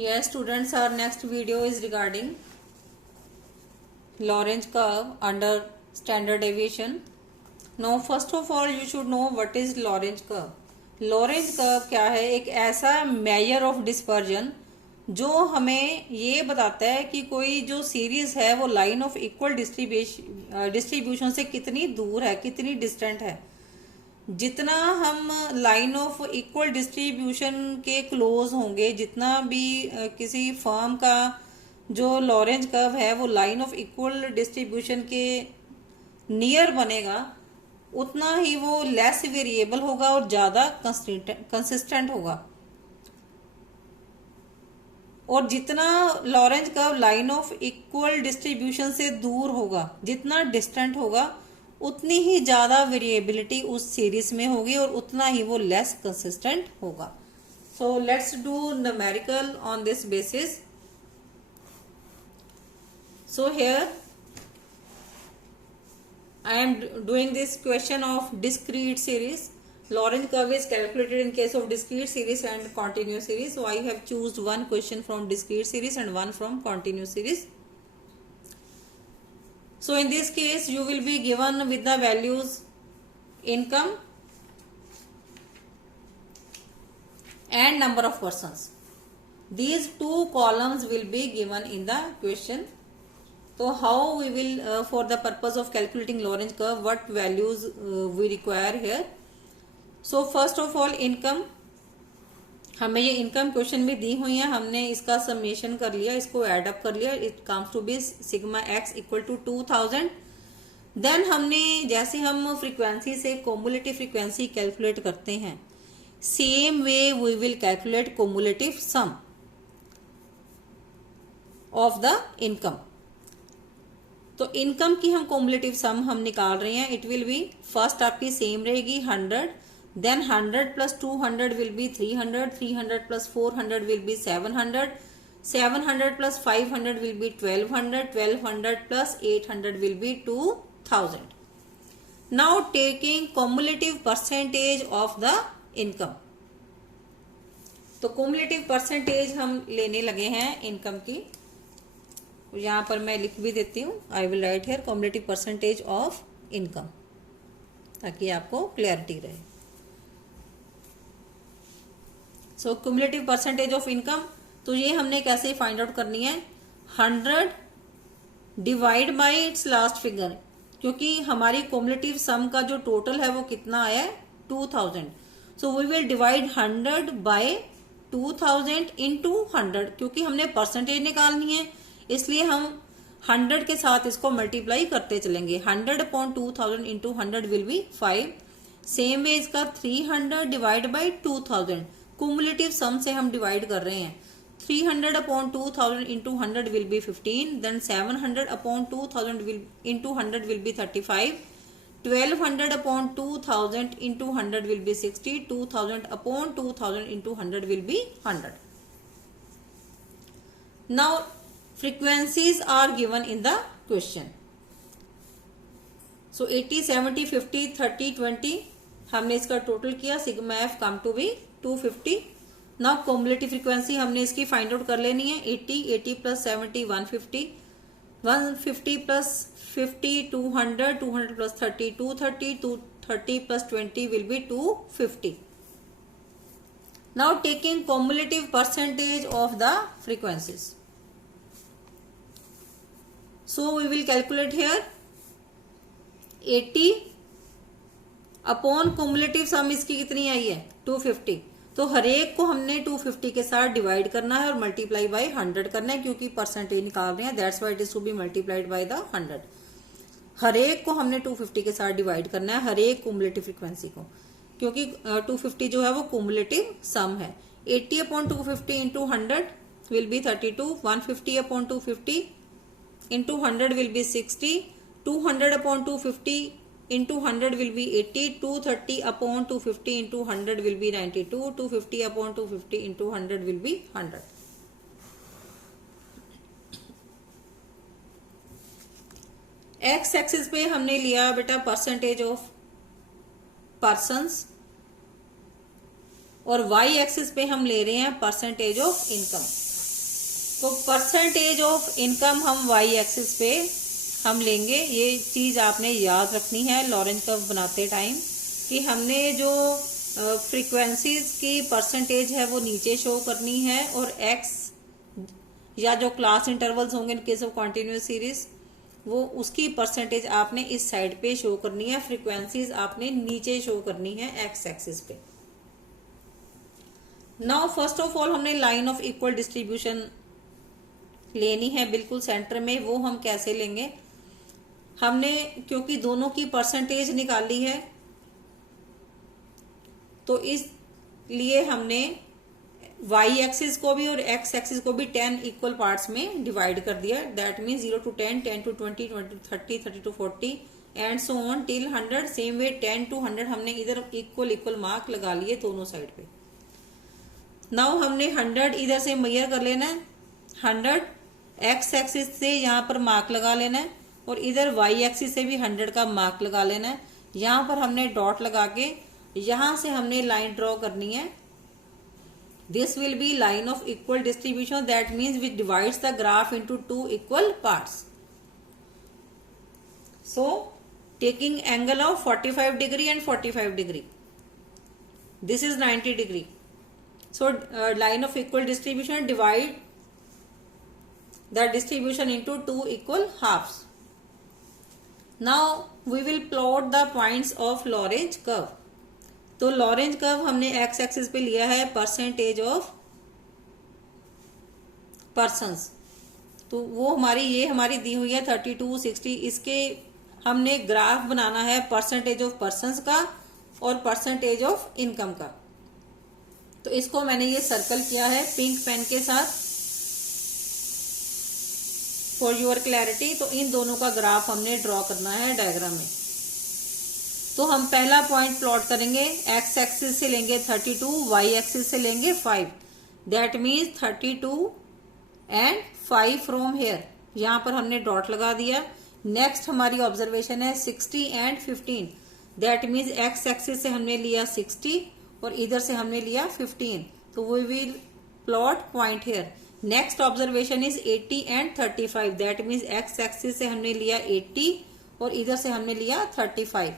Yes, students, our next video is regarding Lorentz curve under standard deviation. Now, first of all, you should know what is Lorentz curve. Lorentz curve क्या है? एक ऐसा measure of dispersion जो हमें ये बताता है कि कोई जो सीरीज है वो लाइन ऑफ इक्वल डिस्ट्रीब्यूशन से कितनी दूर है, कितनी डिस्टेंट है. जितना हम लाइन ऑफ इक्वल डिस्ट्रीब्यूशन के क्लोज होंगे, जितना भी किसी फॉर्म का जो लॉरेंज कर्व है वो लाइन ऑफ इक्वल डिस्ट्रीब्यूशन के नियर बनेगा, उतना ही वो लेस वेरिएबल होगा और ज़्यादा कंसिस्टेंट होगा. और जितना Lorentz curve line of equal distribution से दूर होगा, जितना डिस्टेंट होगा, उतनी ही ज़्यादा वेरिएबिलिटी उस सीरीज में होगी और उतना ही वो लेस कंसिस्टेंट होगा. So let's do numerical on this basis. So here I am doing this question of discrete series. Lorentz curve is calculated in case of discrete series and continuous series. So I have choose one question from discrete series and one from continuous series. So in this case you will be given with the values income and number of persons. These two columns will be given in the question. So how we will for the purpose of calculating Lorentz curve, what values we require here. So first of all income, हमें ये income question में दी हुई है, हमने इसका summation कर लिया, इसको एड अप कर लिया. It comes to be sigma x equal to 2000. Then हमने जैसे हम फ्रीक्वेंसी से कोमुलेटिव फ्रीक्वेंसी कैलकुलेट करते हैं, same way we will calculate cumulative sum of the income. तो इनकम की हम कोमुलेटिव सम हम निकाल रहे हैं. इट विल बी फर्स्ट आपकी सेम रहेगी 100, then 100 plus 200 will be 300, 300 plus 400 will be 700, 700 plus 500 will be 1200, 1200 plus 800 will be 2000. Now taking cumulative percentage of the income. तो कोमुलेटिव परसेंटेज हम लेने लगे हैं इनकम की. यहाँ पर मैं लिख भी देती हूँ. I will write here cumulative percentage of income, ताकि आपको क्लियरिटी रहे. सो क्यूमुलेटिव परसेंटेज ऑफ इनकम, तो ये हमने कैसे फाइंड आउट करनी है? 100 divide by it's last figure, क्योंकि हमारी क्यूमुलेटिव सम का जो टोटल है वो कितना आया है? 2000. So we will divide 100 by 2000 into 100, क्योंकि हमने परसेंटेज निकालनी है, इसलिए हम 100 के साथ इसको मल्टीप्लाई करते चलेंगे. 100 upon 2000 into 100 will B 5. Same way इसका 300 डिवाइड बाई 2000, कुमुलेटिव सम से हम डिवाइड कर रहे हैं. 300 upon 2000 into 100 will be 15. Then 700 upon 2000 will into 100 will be 35. 1200 upon 2000 into 100 will be 60. 2000 upon 2000 into 100 will be 100. Now frequencies are given in the question. So 80, 70, 50, 30, 20 हमने इसका total किया. Sigma F come to be 250. Now cumulative frequency हमने इसकी find out कर लेनी है. 80, 80 plus 70 150, 150 plus 50 200, 200 plus 30 230, 230 plus 20 will be 250. Now taking cumulative percentage of the frequencies. So we will calculate here 80 upon cumulative sum इसकी कितनी आई है? 250. तो हर एक को हमने 250 के साथ डिवाइड करना है और मल्टीप्लाई बाय 100 करना है, क्योंकि परसेंटेज निकाल रहे हैं. That's why it is to be multiplied by the 100. हर एक को हमने 250 के साथ डिवाइड करना है, हर एक cumulative फ्रीक्वेंसी को, क्योंकि 250 जो है वो cumulative सम है. 80 upon 250 into 100 will B 32. 150 upon 250 into 100 will be 60. 200 upon 250 into 100 will be 80. 230 upon 250 into 100 will be 92. 250 upon 250 into 100 will be 100. X axis पे हमने लिया बेटा परसेंटेज ऑफ पर्सन्स, और Y एक्सिस पे हम ले रहे हैं परसेंटेज ऑफ इनकम. तो परसेंटेज ऑफ इनकम हम वाई एक्सिस पे हम लेंगे। ये चीज आपने याद रखनी है लॉरेंज कर्व बनाते टाइम कि हमने जो फ्रीक्वेंसीज की परसेंटेज है वो नीचे शो करनी है, और एक्स या जो क्लास इंटरवल्स होंगे इन केस ऑफ कॉन्टिन्यूस सीरीज वो उसकी परसेंटेज आपने इस साइड पे शो करनी है, फ्रीक्वेंसीज आपने नीचे शो करनी है एक्स एक्सिस पे। नाउ फर्स्ट ऑफ ऑल हमने लाइन ऑफ इक्वल डिस्ट्रीब्यूशन लेनी है बिल्कुल सेंटर में। वो हम कैसे लेंगे, हमने क्योंकि दोनों की परसेंटेज निकाली है तो इसलिए हमने वाई एक्सिस को भी और एक्स एक्सिस को भी 10 इक्वल पार्ट्स में डिवाइड कर दिया। That mean 0 to 10, 10 to 20, 20 to 30, 30 to 40 and so on till 100। Same way 10 to 100 हमने इधर इक्वल मार्क लगा लिए दोनों साइड पे। नाउ हमने 100 इधर से मेजर कर लेना है, 100 एक्स एक्सिस से यहाँ पर मार्क लगा लेना है, और इधर वाई एक्सिस से भी 100 का मार्क लगा लेना है। यहाँ पर हमने डॉट लगा के यहां से हमने लाइन ड्रॉ करनी है। This will be line of equal distribution, that means which divides the graph into 2 equal parts. So taking angle of 45 degree and 45 degree, this is 90 degree. So line of equal distribution divide the distribution into 2 equal halves. Now we will plot the points of Lorentz curve. तो Lorentz curve हमने x axis पे लिया है percentage of persons, तो वो ये हमारी दी हुई है 32, 60। इसके हमने ग्राफ बनाना है परसेंटेज ऑफ पर्सन्स का और परसेंटेज ऑफ इनकम का। तो इसको मैंने ये सर्कल किया है पिंक पेन के साथ फॉर योर क्लैरिटी। तो इन दोनों का ग्राफ हमने ड्रॉ करना है डायग्राम में। तो हम पहला पॉइंट प्लॉट करेंगे, एक्स एक्सिस से लेंगे 32, वाई एक्सिस से लेंगे 5। That means 32 and 5 from here, यहां पर हमने डॉट लगा दिया। नेक्स्ट हमारी ऑब्जर्वेशन है 60 and 15। That means x axis से हमने लिया 60 और इधर से हमने लिया 15, तो we will plot point here. Next observation is 80 and 35। That means x axis से हमने लिया 80 और इधर से हमने लिया 35,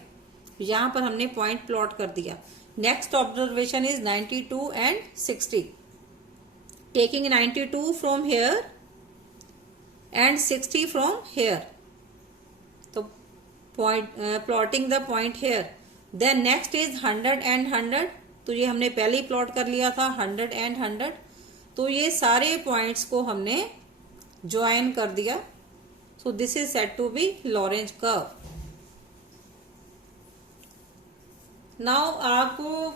यहां पर हमने पॉइंट प्लॉट कर दिया। Next observation is 92 and 60। Taking 92 from here and 60 from here, तो point plotting the point here. Then next is 100 and 100, तो ये हमने पहले ही प्लॉट कर लिया था 100 एंड 100। तो ये सारे पॉइंट्स को हमने ज्वाइन कर दिया। So this is said to be Lorenz curve. Now आपको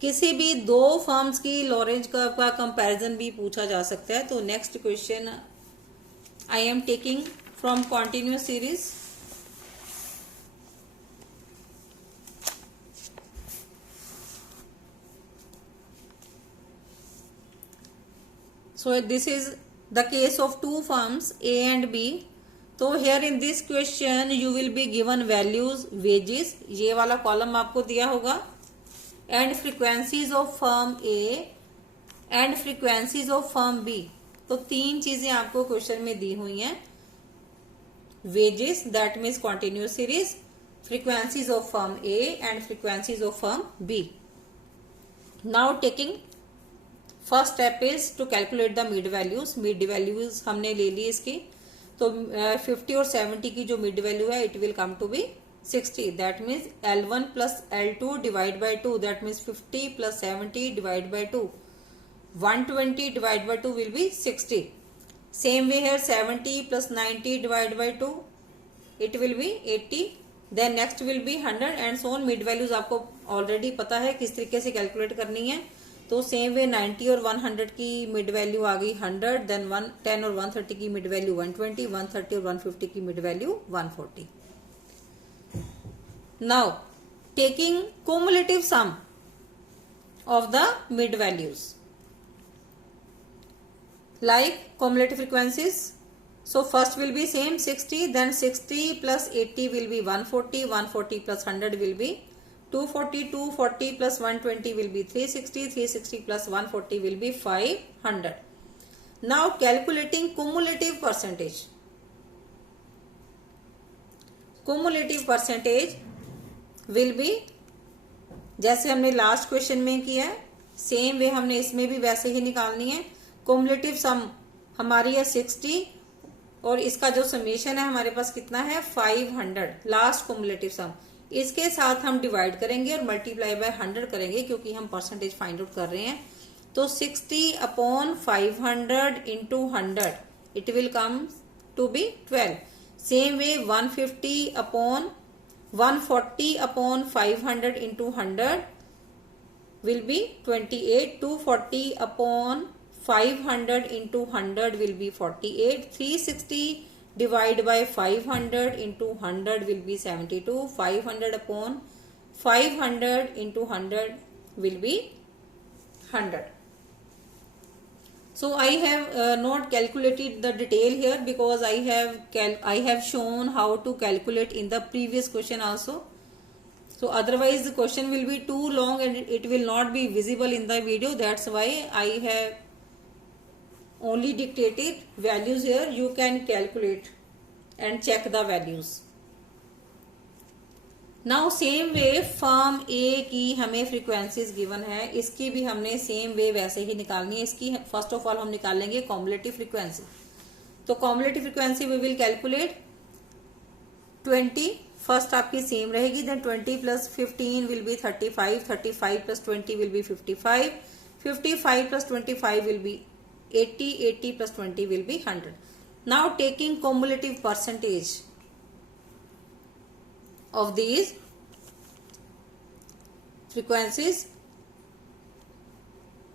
किसी भी दो फॉर्म्स की लॉरेंज कर्व का कंपैरिजन भी पूछा जा सकता है। तो next question I am taking from continuous series. So this is the case of two firms A and B. तो here in this question you will be given values, wages, ये वाला कॉलम आपको दिया होगा, and frequencies of firm A and frequencies of firm B। तो तीन चीजें आपको क्वेश्चन में दी हुई हैं, wages that means continuous series, frequencies of firm A and frequencies of firm B। Now taking first step is to calculate the mid values. Mid values हमने ले ली इसकी, तो 50 और 70 की जो मिड वैल्यू है it will come to be 60। That means L1 plus L2 divide by 2, that means 50 plus 70 divide by 2, 120 divide by 2 will be 60। Same way here 70 plus 90 divide by 2 it will be 80। Then next will be 100 and so on. Mid values आपको already पता है किस तरीके से calculate करनी है। तो same way 90 और 100 की मिड वैल्यू आ गई 100, देन 10 और 130 की मिड वैल्यू 120, 130 और 150 की mid value 140। Now taking cumulative sum of the mid values like cumulative frequencies. So first will be same 60, then 60 plus 80 will be 140, 140 plus 100 will be 240, 240 plus 120 will be 360, 360 plus 140 will be 500. Now calculating cumulative percentage. Cumulative percentage will be, जैसे हमने last question में किया है same way हमने इसमें भी वैसे ही निकालनी है। cumulative सम हमारी है 60 और इसका जो समेशन है हमारे पास कितना है 500, लास्ट cumulative सम। इसके साथ हम डिवाइड करेंगे और मल्टीप्लाई बाय 100 करेंगे क्योंकि हम परसेंटेज फाइंड आउट कर रहे हैं। तो 60 upon 500 into 100 it will come to be 12। Same way 150 upon 140 upon 500 into 100 will be 28. 240 upon 500 into 100 will be 48. 360 divide by 500 into 100 will be 72. 500 upon 500 into 100 will be 100. So I have not calculated the detail here because I have shown how to calculate in the previous question also. So otherwise the question will be too long and it will not be visible in the video. That's why I have only dictated values here. You can calculate and check the values. Now same way firm A की हमें frequencies given है, इसकी भी हमने same way वैसे ही निकालनी है। इसकी फर्स्ट ऑफ ऑल हम निकालेंगे कॉम्युलेटिव फ्रीक्वेंसी। तो cumulative frequency we will calculate 20 first आपकी सेम रहेगी, then 20 plus 15 will be 35, 35 plus 20 will be 55, 55 plus 25 will be 80, 80 plus 20 will be 100. Now taking cumulative percentage of these frequencies.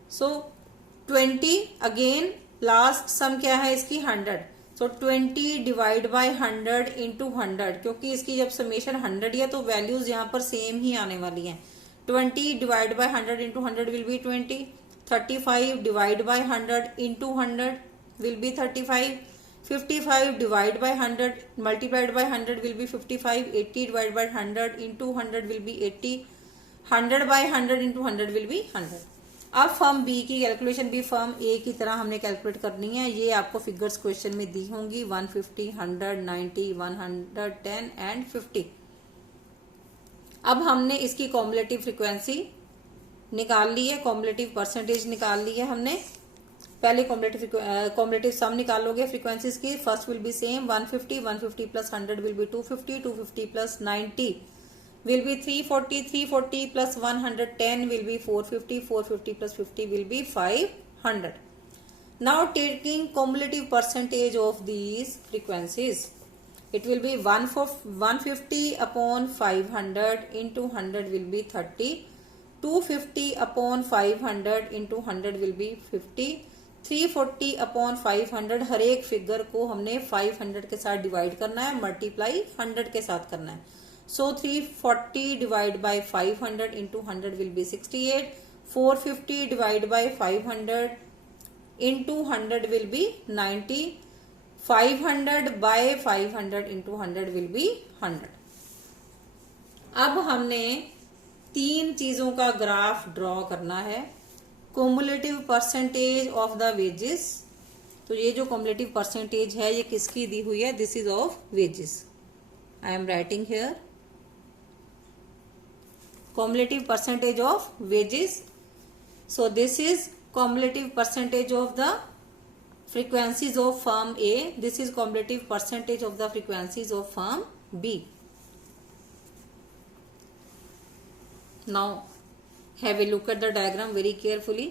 So 20 again last sum क्या है इसकी 100. So 20 divide by 100 into 100, क्योंकि इसकी जब summation 100 है तो वैल्यूज यहाँ पर सेम ही आने वाली हैं। 20 divide by 100 into 100 will be 20. 35 divide by 100 into 100 will be 35. 55 divide by 100 multiplied by 100 will be 55. 80 divide by 100 into 100 will be 80. 100 by 100 into 100 will be 100. अब फॉर्म बी की कैलकुलेशन भी फॉर्म ए की तरह हमने calculate करनी है। ये आपको फिगर्स क्वेश्चन में दी होंगी 150, 100, 90, 110 एंड 50। अब हमने इसकी कॉम्युलेटिव फ्रीक्वेंसी निकाल ली है, कॉम्युलेटिव परसेंटेज निकाल ली है हमने। पहले कॉम्युलेटिव सम निकालोगे फ्रीक्वेंसीज की। First will be same 150, 150 plus 100 will be 250, 250 plus 90 will be 340, 340 plus 110 will be 450, 450 plus 50 will be 500. Now taking cumulative percentage of these frequencies, it will be 150 upon 500 into 100 will be 30, 250 upon 500 into 100 will be 50, 340 upon 500 हर एक figure को हमने 500 के साथ divide करना है, multiply 100 के साथ करना है। So 340 divided by 500 into 100 will be 68. 450 divided by 500 into 100 will be 90. 500 by 500 into 100 will be 100. अब हमने तीन चीजों का ग्राफ ड्रॉ करना है। cumulative percentage of the wages, तो ये जो cumulative percentage है ये किसकी दी हुई है? This is of wages. I am writing here cumulative percentage of wages. So this is cumulative percentage of the frequencies of firm A. This is cumulative percentage of the frequencies of firm B. Now have a look at the diagram very carefully.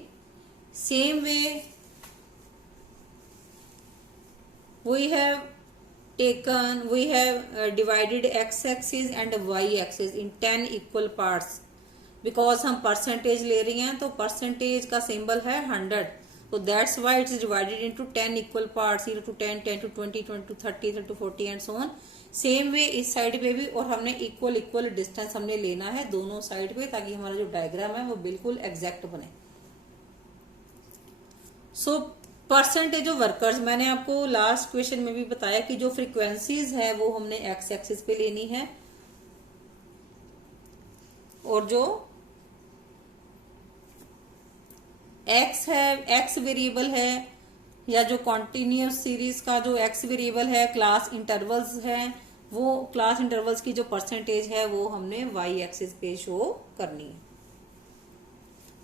Same way we have divided x-axis and y-axis in 10 equal parts. Because हम percentage ले रही हैं तो percentage का symbol है 100, तो that's why it's divided into 10 equal parts, 0 to 10, 10 to 20, 20 to 30, 30 to 40 and so on. Same way इस side पे भी, और हमने इक्वल डिस्टेंस हमने लेना है दोनों साइड पे ताकि हमारा जो डायग्राम है वो बिल्कुल एग्जैक्ट बने। सो परसेंटेज ऑफ वर्कर्स, मैंने आपको लास्ट क्वेश्चन में भी बताया कि जो फ्रीक्वेंसीज है वो हमने एक्स एक्सिस पे लेनी है, और जो एक्स है, एक्स वेरिएबल है, या जो कॉन्टिन्यूस सीरीज का जो एक्स वेरिएबल है, क्लास इंटरवल्स है, वो क्लास इंटरवल्स की जो परसेंटेज है वो हमने वाई एक्सिस पे शो करनी है।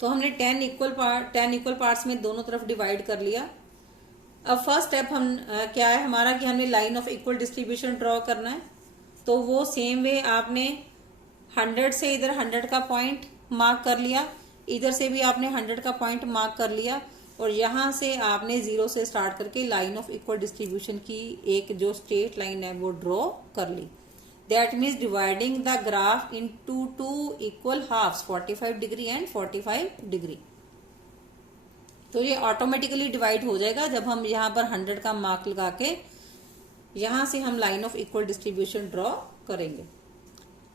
तो हमने 10 इक्वल पार्ट्स में दोनों तरफ डिवाइड कर लिया। अब फर्स्ट स्टेप हम क्या है हमारा कि हमने line of equal distribution draw करना है। तो वो सेम वे आपने 100 से इधर 100 का पॉइंट मार्क कर लिया, इधर से भी आपने 100 का पॉइंट मार्क कर लिया, और यहां से आपने 0 से स्टार्ट करके लाइन ऑफ इक्वल डिस्ट्रीब्यूशन की एक जो स्ट्रेट लाइन है वो ड्रॉ कर ली। That means dividing the graph into two equal halves, 45 degree and 45 degree. तो ये ऑटोमेटिकली डिवाइड हो जाएगा जब हम यहाँ पर 100 का मार्क लगा के यहां से हम line of equal distribution draw करेंगे।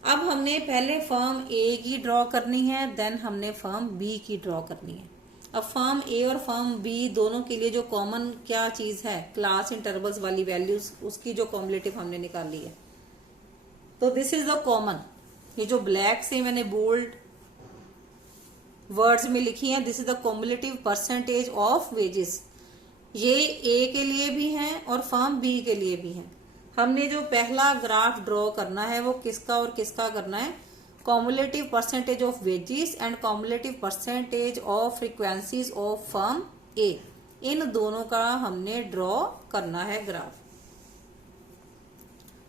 अब हमने पहले फर्म ए की ड्रॉ करनी है, देन हमने फर्म बी की ड्रॉ करनी है। अब फर्म ए और फर्म बी दोनों के लिए जो कॉमन क्या चीज है, क्लास इंटरवल्स वाली वैल्यूज, उसकी जो कॉम्युलेटिव हमने निकाली है। तो दिस इज द कॉमन, ये जो ब्लैक से मैंने बोल्ड वर्ड्स में लिखी है, this is the cumulative percentage of wages. ये ए के लिए भी है और फर्म बी के लिए भी है। हमने जो पहला ग्राफ ड्रॉ करना है वो किसका और किसका करना है, cumulative percentage of wages and cumulative percentage of frequencies of firm A, इन दोनों का हमने ड्रॉ करना है ग्राफ।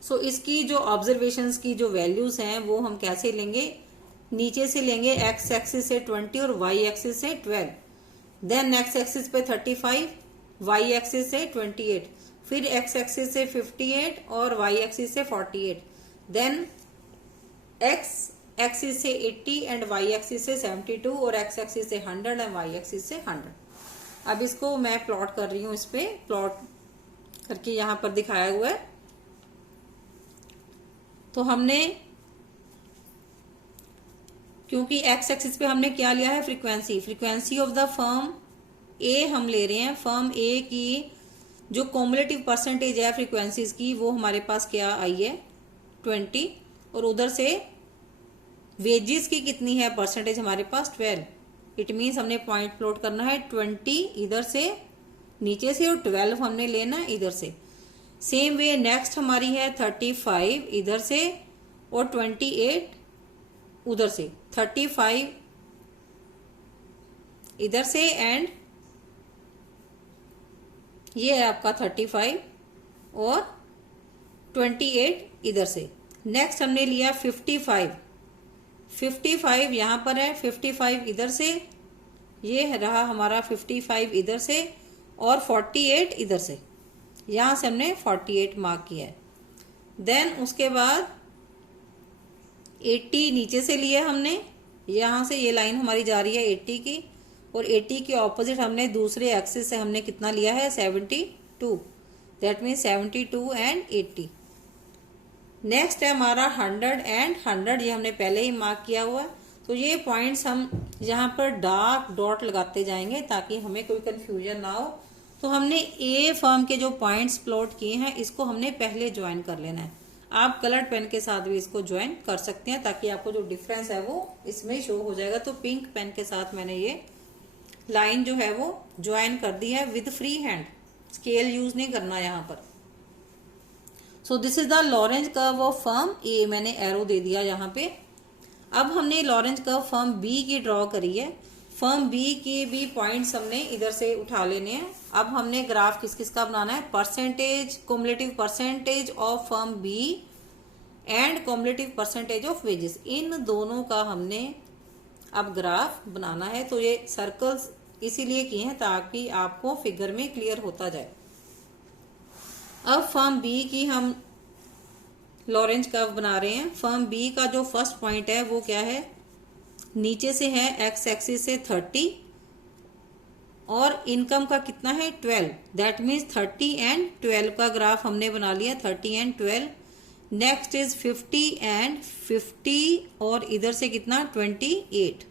सो इसकी जो ऑब्जर्वेशंस की जो वैल्यूज हैं वो हम कैसे लेंगे, नीचे से लेंगे एक्स एक्सिस से 20 और वाई एक्सिस से 12, देन एक्स एक्सिस पे 35, वाई एक्सिस से 28, फिर एक्स एक्सिस से 58 और वाई एक्सिस से 48, देन एक्स एक्सिस से 80 एंड वाई एक्सिस से 72 और एक्स एक्सिस से 100 एंड वाई एक्सिस से 100। अब इसको मैं प्लॉट कर रही हूं, इस पे प्लॉट करके यहां पर दिखाया हुआ है। तो हमने क्योंकि एक्स एक्सिस पे हमने क्या लिया है, फ्रीक्वेंसी ऑफ द फर्म ए हम ले रहे हैं। फर्म ए की जो कॉम्युलेटिव परसेंटेज है फ्रीक्वेंसीज की वो हमारे पास क्या आई है 20, और उधर से वेजेस की कितनी है परसेंटेज हमारे पास 12। इट मीन्स हमने पॉइंट प्लॉट करना है 20 इधर से नीचे से और 12 हमने लेना है इधर से। सेम वे नेक्स्ट हमारी है 35 इधर से और 28 उधर से, 35 इधर से एंड ये है आपका 35 और 28 इधर से। नेक्स्ट हमने लिया 55 यहां पर है, 55 इधर से, ये रहा हमारा 55 इधर से और 48 इधर से, यहां से हमने 48 मार्क किया है। देन उसके बाद 80 नीचे से लिया हमने, यहां से ये लाइन हमारी जा रही है 80 की, और 80 के ऑपोजिट हमने दूसरे एक्सिस से हमने कितना लिया है 72, दैट मीन्स 72 एंड 80। नेक्स्ट है हमारा 100 एंड 100, ये हमने पहले ही मार्क किया हुआ है। तो ये पॉइंट्स हम यहाँ पर डार्क डॉट लगाते जाएंगे ताकि हमें कोई कंफ्यूजन ना हो। तो हमने ए फर्म के जो पॉइंट्स प्लॉट किए हैं इसको हमने पहले ज्वाइन कर लेना है। आप कलर्ड पेन के साथ भी इसको ज्वाइन कर सकते हैं ताकि आपको जो डिफरेंस है वो इसमें शो हो जाएगा। तो पिंक पेन के साथ मैंने ये लाइन जो है वो ज्वाइन कर दी है with free hand, scale use नहीं करना यहाँ पर। So this is the Lorenz curve of firm A, मैंने एरो दे दिया यहाँ पे। अब हमने लॉरेंज कर्व फर्म बी की ड्रॉ करी है। फर्म बी की भी पॉइंट्स हमने इधर से उठा लेने हैं। अब हमने ग्राफ किस किस का बनाना है, percentage, cumulative percentage of firm B and cumulative percentage of wages, इन दोनों का हमने अब ग्राफ बनाना है। तो ये सर्कल्स इसीलिए किए हैं ताकि आपको फिगर में क्लियर होता जाए। अब फर्म बी की हम लॉरेंज कर्व बना रहे हैं। फर्म बी का जो फर्स्ट पॉइंट है वो क्या है, नीचे से है एक्स एक्सिस से 30 और इनकम का कितना है 12, दैट मीन्स 30 एंड 12 का ग्राफ हमने बना लिया, 30 एंड 12। नेक्स्ट इज 50 एंड 50 और इधर से कितना 28,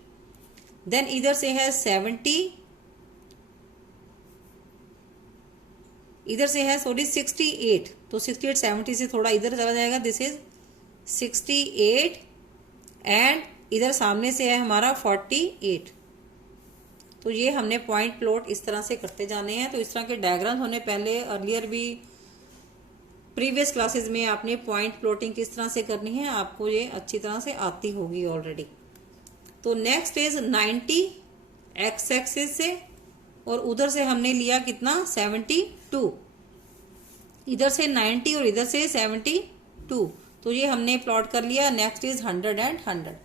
देन इधर से है 70, इधर से है 68, तो 68 70 से थोड़ा इधर चला जाएगा, दिस इज 68 एंड इधर सामने से है हमारा 48, तो ये हमने पॉइंट प्लॉट इस तरह से करते जाने हैं। तो इस तरह के डायग्राम होने पहले अर्लियर भी प्रीवियस क्लासेस में आपने पॉइंट प्लॉटिंग किस तरह से करनी है आपको ये अच्छी तरह से आती होगी ऑलरेडी। तो नेक्स्ट इज 90 एक्स एक्सिस से और उधर से हमने लिया कितना 72, इधर से 90 और इधर से 72, तो ये हमने प्लॉट कर लिया। Next is 100 and 100।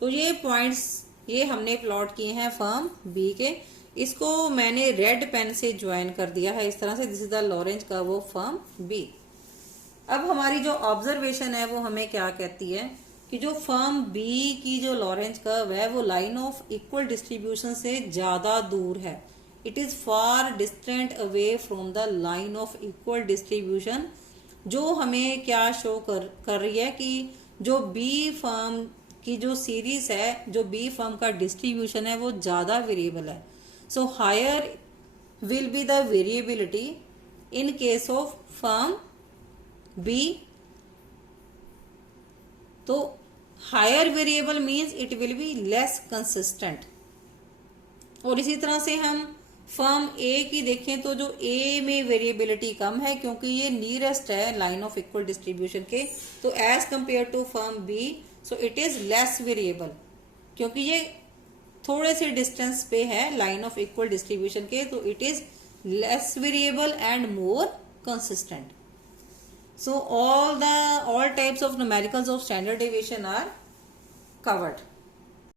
तो ये पॉइंट्स ये हमने प्लॉट किए हैं फर्म बी के। इसको मैंने रेड पेन से ज्वाइन कर दिया है इस तरह से। This is the Lorenz curve of firm B. अब हमारी जो ऑब्जर्वेशन है वो हमें क्या कहती है कि जो फर्म बी की जो लॉरेंज कर्व है वो लाइन ऑफ इक्वल डिस्ट्रीब्यूशन से ज्यादा दूर है। It is far distant away from the line of equal distribution, जो हमें क्या शो कर रही है कि जो बी फर्म की जो सीरीज है, जो बी फर्म का डिस्ट्रीब्यूशन है वो ज्यादा वेरिएबल है। So higher will be the variability in case of firm B. तो higher variable means it will be less consistent. और इसी तरह से हम फर्म ए की देखें तो जो ए में वेरिएबिलिटी कम है क्योंकि ये नियरेस्ट है लाइन ऑफ इक्वल डिस्ट्रीब्यूशन के, तो as compare to firm B so it is less variable क्योंकि ये थोड़े से डिस्टेंस पे है लाइन ऑफ इक्वल डिस्ट्रीब्यूशन के, तो it is less variable and more consistent. So all types of numericals of standard deviation are covered.